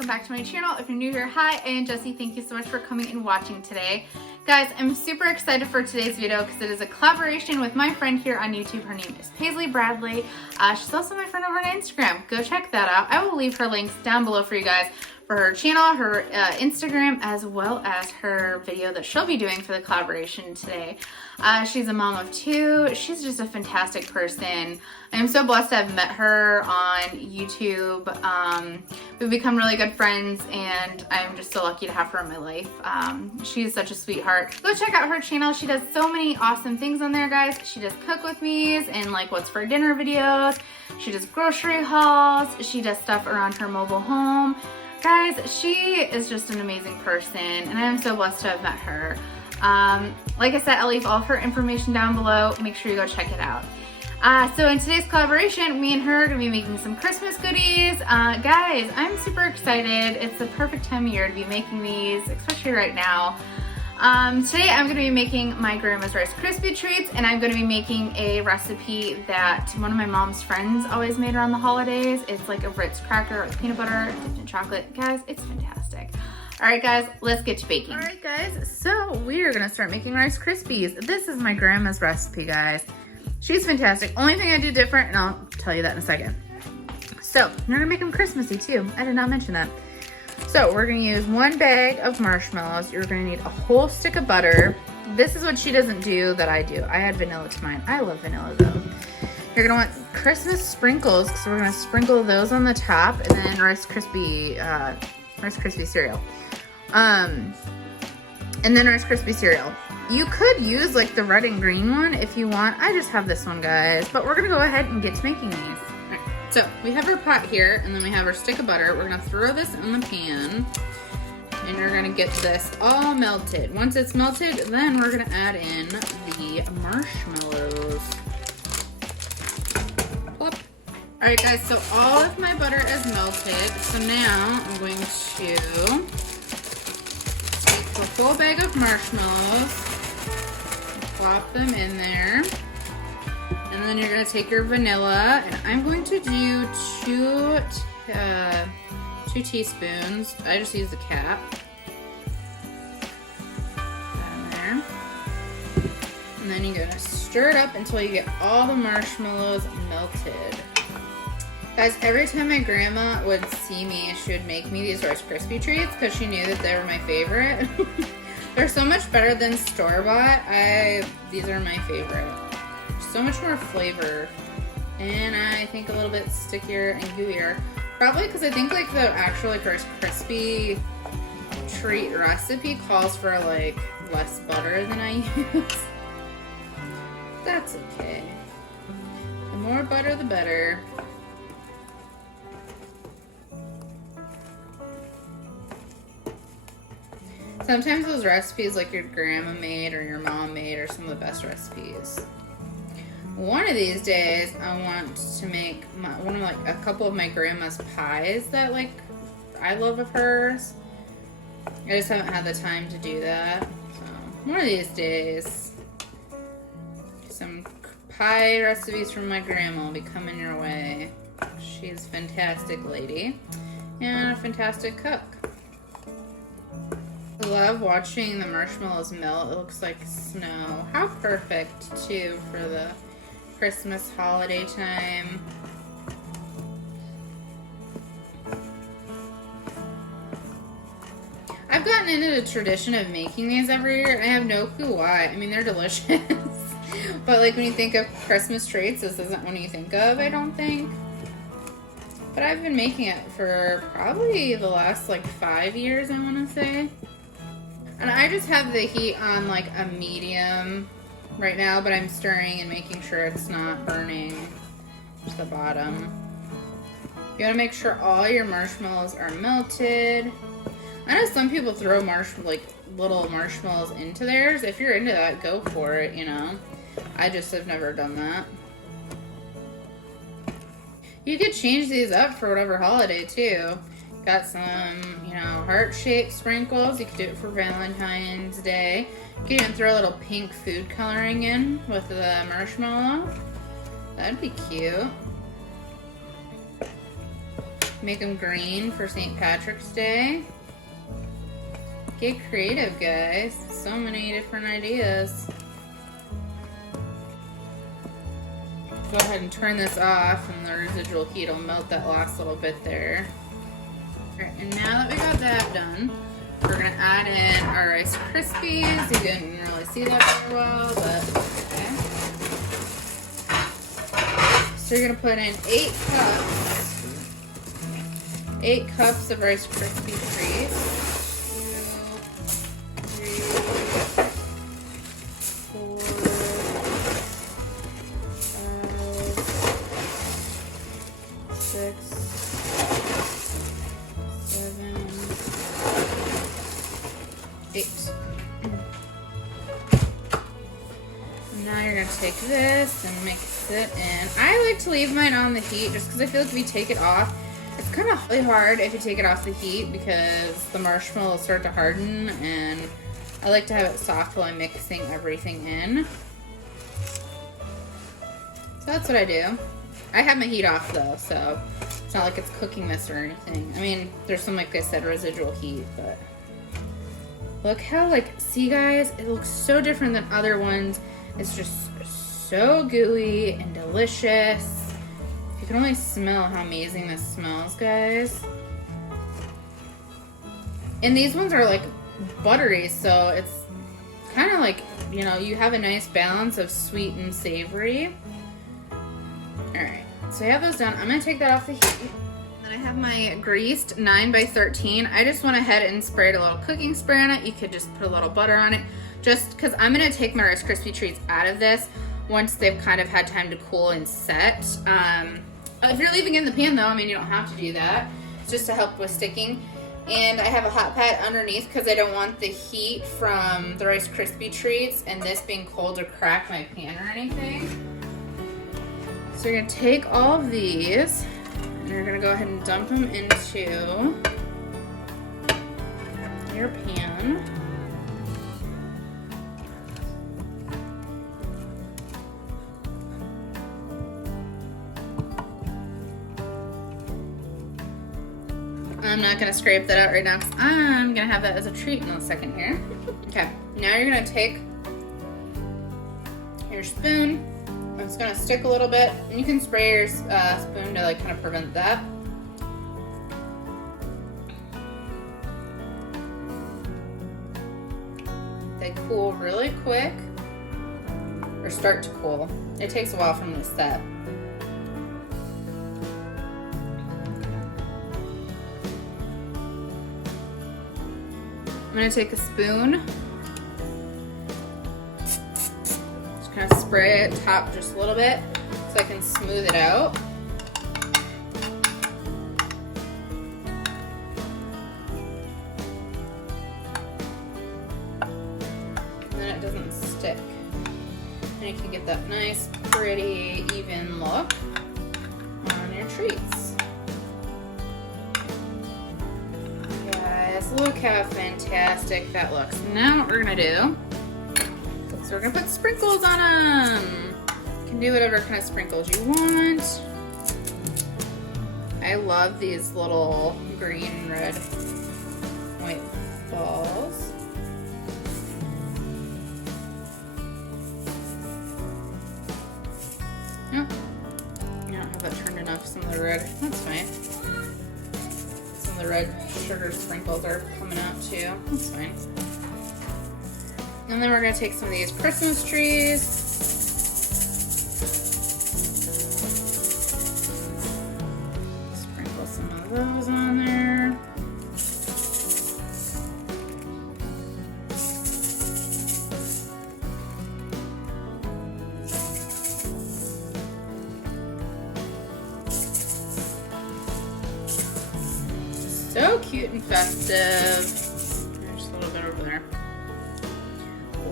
welcome back to my channel. If you're new here, hi, I am Jessi. Thank you so much for coming and watching today. Guys, I'm super excited for today's video because it is a collaboration with my friend here on YouTube. Her name is Paislie Bradley. She's also my friend over on Instagram. Go check that out. I will leave her links down below for you guys for her channel, her Instagram, as well as her video that she'll be doing for the collaboration today. She's a mom of two. She's just a fantastic person. I'm so blessed to have met her on YouTube. We've become really good friends and I'm just so lucky to have her in my life. She's such a sweetheart. Go check out her channel. She does so many awesome things on there, guys. She does cook with me's and like what's for dinner videos. She does grocery hauls. She does stuff around her mobile home. Guys, she is just an amazing person and I'm so blessed to have met her. Like I said, I'll leave all of her information down below. Make sure you go check it out. So in today's collaboration, me and her are going to be making some Christmas goodies. Guys, I'm super excited. It's the perfect time of year to be making these, especially right now. Today I'm going to be making my grandma's Rice Krispie treats, and I'm going to be making a recipe that one of my mom's friends always made around the holidays. It's like a Ritz cracker with peanut butter dipped in chocolate. Guys, it's fantastic. Alright guys, let's get to baking. Alright guys, so we are going to start making Rice Krispies. This is my grandma's recipe, guys. She's fantastic. Only thing I do different, and I'll tell you that in a second. So, we're going to make them Christmassy too. I did not mention that. So, we're going to use 1 bag of marshmallows. You're going to need a whole stick of butter. This is what she doesn't do that I do. I add vanilla to mine. I love vanilla though. You're going to want Christmas sprinkles, so we're going to sprinkle those on the top, and then Rice Krispie cereal. And then Rice Krispie cereal. You could use like the red and green one if you want. I just have this one, guys. But we're gonna go ahead and get to making these. All right. So we have our pot here, and then we have our stick of butter. We're gonna throw this in the pan, and you're gonna get this all melted. Once it's melted, then we're gonna add in the marshmallows. Plop. All right, guys. So all of my butter is melted. So now I'm going to a full bag of marshmallows, plop them in there, and then you're going to take your vanilla, and I'm going to do two teaspoons. I just use the cap. That in there. And then you're going to stir it up until you get all the marshmallows melted. Guys, every time my grandma would see me, she would make me these Rice Krispie treats because she knew that they were my favorite. They're so much better than store-bought. These are my favorite. So much more flavor. And I think a little bit stickier and gooier. Probably because I think like the actual like Rice Krispie treat recipe calls for like less butter than I use. That's okay. The more butter, the better. Sometimes those recipes like your grandma made or your mom made are some of the best recipes. One of these days I want to make a couple of my grandma's pies that like I love of hers. I just haven't had the time to do that. So one of these days some pie recipes from my grandma will be coming your way. She's a fantastic lady and a fantastic cook. I love watching the marshmallows melt. It looks like snow. How perfect, too, for the Christmas holiday time. I've gotten into the tradition of making these every year, and I have no clue why. I mean, they're delicious. But, like, when you think of Christmas treats, this isn't one you think of, I don't think. But I've been making it for probably the last, like, 5 years, I want to say. And I just have the heat on like a medium right now, but I'm stirring and making sure it's not burning to the bottom. You want to make sure all your marshmallows are melted. I know some people throw little marshmallows into theirs. If you're into that, go for it, you know. I just have never done that. You could change these up for whatever holiday too. Got some, you know, heart-shaped sprinkles. You could do it for Valentine's Day. You could even throw a little pink food coloring in with the marshmallow. That'd be cute. Make them green for St. Patrick's Day. Get creative, guys. So many different ideas. Go ahead and turn this off and the residual heat will melt that last little bit there. Alright, and now that we got that done, we're gonna add in our Rice Krispies. You didn't really see that very well, but okay. So you're gonna put in 8 cups. 8 cups of Rice Krispie treats. 2, 3, 4, 5, 6, 7, 8. Now you're gonna take this and mix it in. I like to leave mine on the heat just because I feel like if we take it off, it's kind of really hard if you take it off the heat because the marshmallows start to harden, and I like to have it soft while I'm mixing everything in. So that's what I do. I have my heat off though, so it's not like it's cooking this or anything. I mean, there's some, like I said, residual heat, but look how, like, see guys, it looks so different than other ones. It's just so gooey and delicious. You can only smell how amazing this smells, guys. And these ones are like buttery, so it's kind of like, you know, you have a nice balance of sweet and savory. Alright, so I have those done. I'm going to take that off the heat. Then I have my greased 9x13. I just went ahead and sprayed a little cooking spray on it. You could just put a little butter on it, just because I'm going to take my Rice Krispie treats out of this once they've kind of had time to cool and set. If you're leaving it in the pan though, I mean, you don't have to do that. It's just to help with sticking. And I have a hot pad underneath because I don't want the heat from the Rice Krispie treats and this being cold to crack my pan or anything. So you're gonna take all of these and you're gonna go ahead and dump them into your pan. I'm not gonna scrape that out right now because I'm gonna have that as a treat in a second here. Okay, now you're gonna take your spoon. It's gonna stick a little bit, and you can spray your spoon to like kind of prevent that. They cool really quick, or start to cool. It takes a while for them to set. I'm gonna take a spoon, just kind of spray it top just a little bit so I can smooth it out. And then it doesn't stick. And you can get that nice, pretty, even look on your treats. Look how fantastic that looks. Now what we're gonna do, so we're gonna put sprinkles on them. You can do whatever kind of sprinkles you want. I love these little green, red, white balls. Nope, I don't have that turned enough, some of the red, that's fine. The red sugar sprinkles are coming out too. That's fine. And then we're going to take some of these Christmas trees. Sprinkle some of those on there. So cute and festive. There's a little bit over there.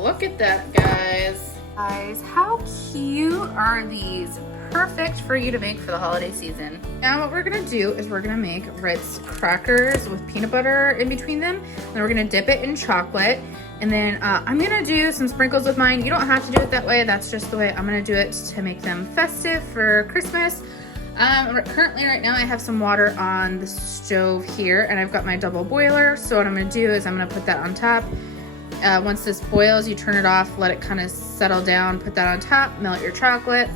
Look at that, guys. Guys, how cute are these? Perfect for you to make for the holiday season. Now what we're gonna do is we're gonna make Ritz Crackers with peanut butter in between them. And we're gonna dip it in chocolate. And then I'm gonna do some sprinkles with mine. You don't have to do it that way. That's just the way I'm gonna do it to make them festive for Christmas. Currently right now I have some water on the stove here, and I've got my double boiler. So what I'm gonna do is I'm gonna put that on top. Once this boils, you turn it off, let it kind of settle down, put that on top, melt your chocolate.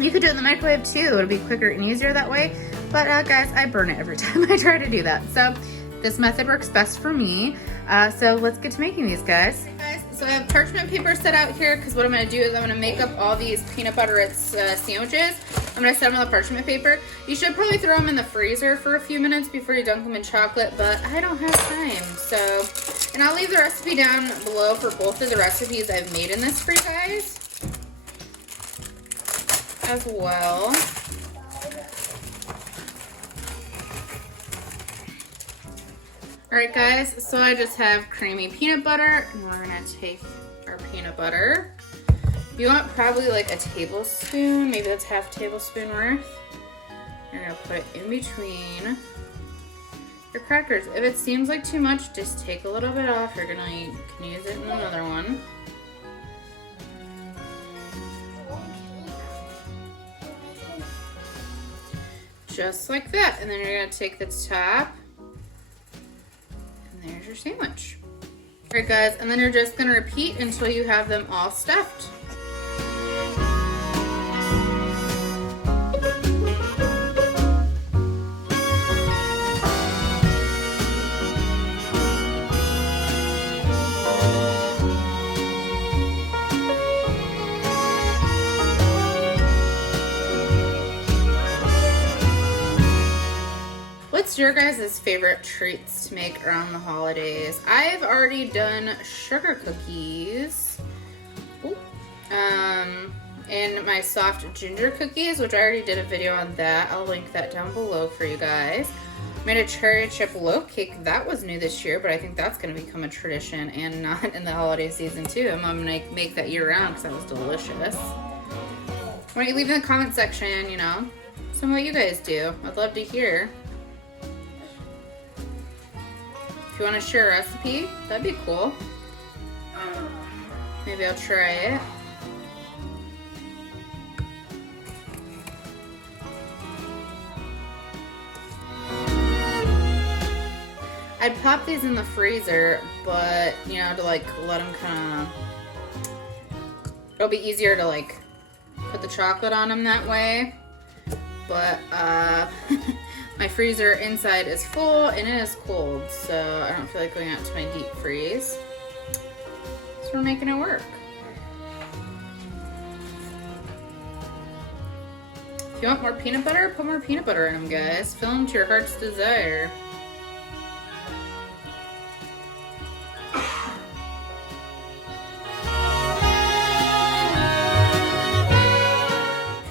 You could do it in the microwave too. It'll be quicker and easier that way. But guys, I burn it every time I try to do that. So this method works best for me. So let's get to making these, guys. So I have parchment paper set out here because what I'm going to do is I'm going to make up all these peanut butter Ritz sandwiches. I'm going to set them on the parchment paper. You should probably throw them in the freezer for a few minutes before you dunk them in chocolate, but I don't have time. So, and I'll leave the recipe down below for both of the recipes I've made in this for you guys as well. Alright guys, so I just have creamy peanut butter, and we're gonna take our peanut butter. You want probably like a tablespoon, maybe that's half tablespoon worth. You're gonna put it in between your crackers. If it seems like too much, just take a little bit off. You can use it in another one. Just like that, and then you're gonna take the top. There's your sandwich. All right guys, and then you're just gonna repeat until you have them all stuffed. What's your guys' favorite treats to make around the holidays? I've already done sugar cookies. Ooh. And my soft ginger cookies, which I already did a video on that. I'll link that down below for you guys. Made a cherry chip loaf cake. That was new this year, but I think that's going to become a tradition and not in the holiday season too. I'm going to make that year round because that was delicious. Why don't you leave in the comment section, you know, some of what you guys do. I'd love to hear. If you want to share a recipe, that'd be cool. Maybe I'll try it. I'd pop these in the freezer, but you know, to like let them kind of, it'll be easier to like put the chocolate on them that way. But my freezer inside is full and it is cold, so I don't feel like going out to my deep freeze. So we're making it work. If you want more peanut butter, put more peanut butter in them, guys. Fill them to your heart's desire.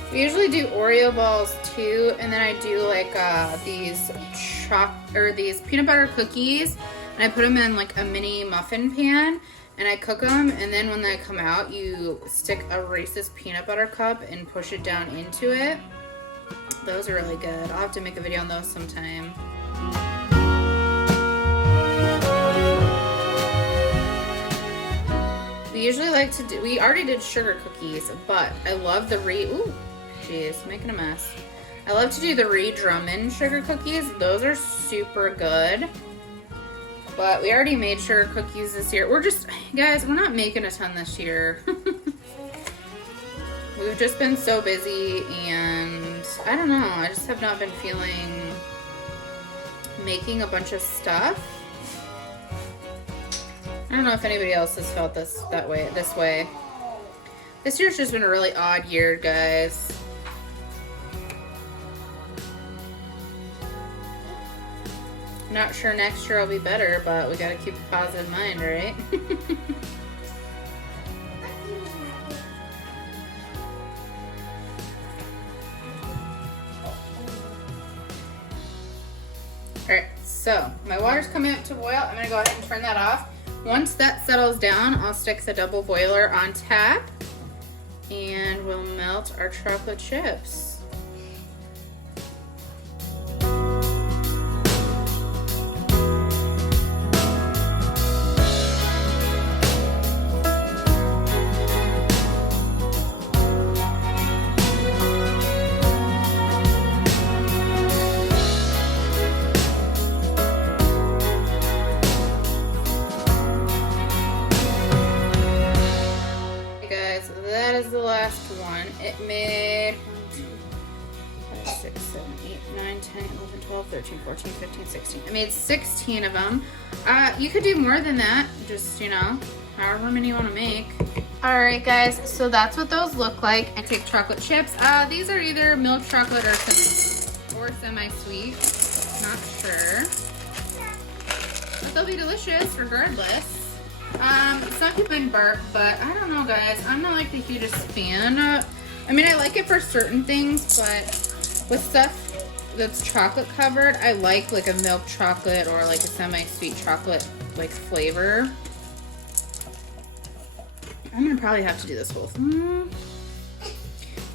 We usually do Oreo balls too, and then I do like these peanut butter cookies, and I put them in like a mini muffin pan, and I cook them, and then when they come out, you stick a Reese's peanut butter cup and push it down into it. Those are really good. I'll have to make a video on those sometime. We usually like to do, we already did sugar cookies, but I love the ooh, jeez, making a mess. I love to do the Drummond sugar cookies. Those are super good. But we already made sugar cookies this year. Guys, we're not making a ton this year. We've just been so busy, and I don't know, I just have not been feeling making a bunch of stuff. I don't know if anybody else has felt this way. This year's just been a really odd year, guys. Not sure next year will be better, but we gotta keep a positive mind, right? Alright, so my water's coming up to boil. I'm gonna go ahead and turn that off. Once that settles down, I'll stick the double boiler on tap and we'll melt our chocolate chips. is the last one. It made 6, 7, 8, 9, 10, 11, 12, 13, 14, 15, 16. I made 16 of them. You could do more than that. Just, you know, however many you want to make. Alright guys, so that's what those look like. I take chocolate chips. These are either milk chocolate or semi-sweet. Not sure. But they'll be delicious regardless. Some people can burp, but I don't know guys. I'm not like the hugest fan. I mean, I like it for certain things, but with stuff that's chocolate covered, I like a milk chocolate or like a semi-sweet chocolate like flavor. I'm gonna probably have to do this whole thing.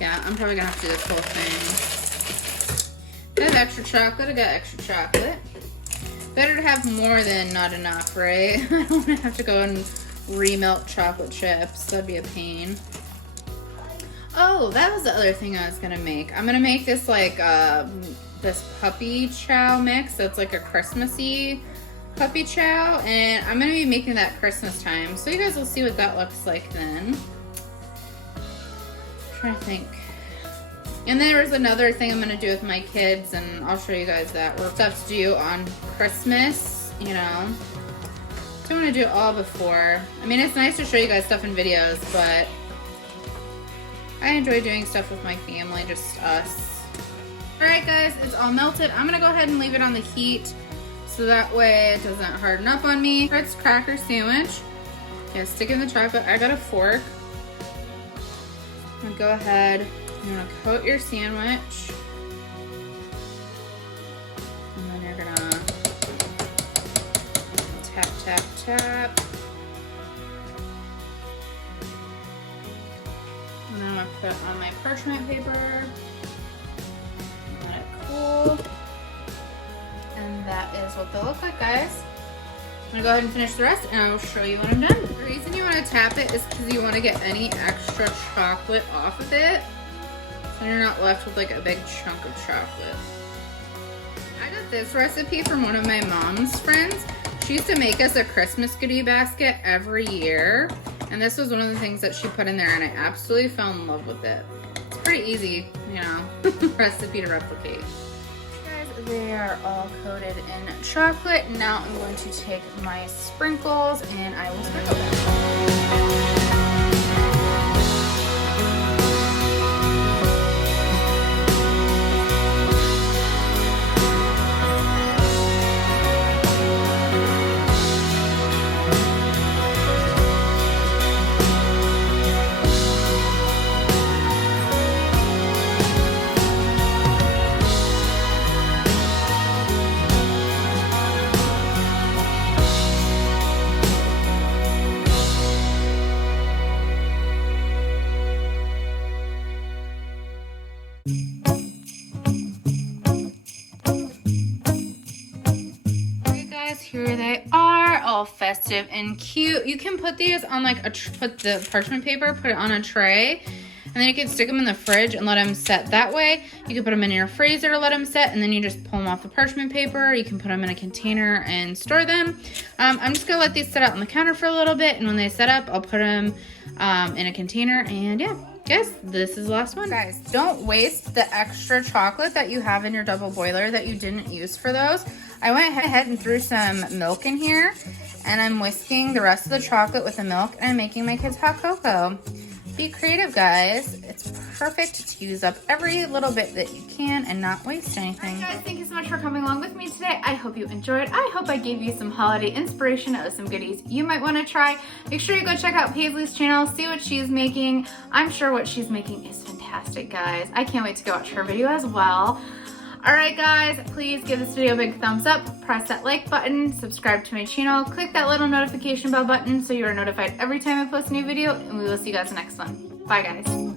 Yeah, I'm probably gonna have to do this whole thing. I have extra chocolate, I got extra chocolate. Better to have more than not enough, right? I don't wanna have to go and remelt chocolate chips. That'd be a pain. Oh, that was the other thing I was gonna make. I'm gonna make this like, this puppy chow mix that's like a Christmassy puppy chow, and I'm gonna be making that Christmas time, so you guys will see what that looks like then. I'm trying to think. And then there's another thing I'm gonna do with my kids, and I'll show you guys that. We're stuff to do on Christmas, you know. Don't want to do it all before. I mean, it's nice to show you guys stuff in videos, but I enjoy doing stuff with my family, just us. Alright guys, it's all melted. I'm gonna go ahead and leave it on the heat so that way it doesn't harden up on me. Ritz Cracker sandwich. Yeah, stick in the chocolate. I got a fork. I'm gonna go ahead. You wanna coat your sandwich. And then you're gonna tap, tap, tap. And then I'm gonna put it on my parchment paper. Let it cool. And that is what they'll look like, guys. I'm gonna go ahead and finish the rest and I will show you when I'm done. The reason you want to tap it is because you want to get any extra chocolate off of it, so you're not left with like a big chunk of chocolate. I got this recipe from one of my mom's friends. She used to make us a Christmas goodie basket every year, and this was one of the things that she put in there, and I absolutely fell in love with it. It's pretty easy, you know, recipe to replicate. They are all coated in chocolate. Now I'm going to take my sprinkles and I will sprinkle them. Here they are, all festive and cute. You can put these on like put the parchment paper, put it on a tray, and then you can stick them in the fridge and let them set that way. You can put them in your freezer to let them set, and then you just pull them off the parchment paper. You can put them in a container and store them. I'm just gonna let these sit out on the counter for a little bit, and when they set up, I'll put them in a container, and yeah. Guys, this is the last one. Guys, don't waste the extra chocolate that you have in your double boiler that you didn't use for those. I went ahead and threw some milk in here, and I'm whisking the rest of the chocolate with the milk, and I'm making my kids hot cocoa. Be creative, guys. It's perfect to use up every little bit that you can and not waste anything. Alright guys, thank you so much for coming along with me today. I hope you enjoyed. I hope I gave you some holiday inspiration of some goodies you might want to try. Make sure you go check out Paisley's channel, see what she's making. I'm sure what she's making is fantastic, guys. I can't wait to go watch her video as well. Alright guys, please give this video a big thumbs up, press that like button, subscribe to my channel, click that little notification bell button so you are notified every time I post a new video, and we will see you guys in the next one. Bye guys.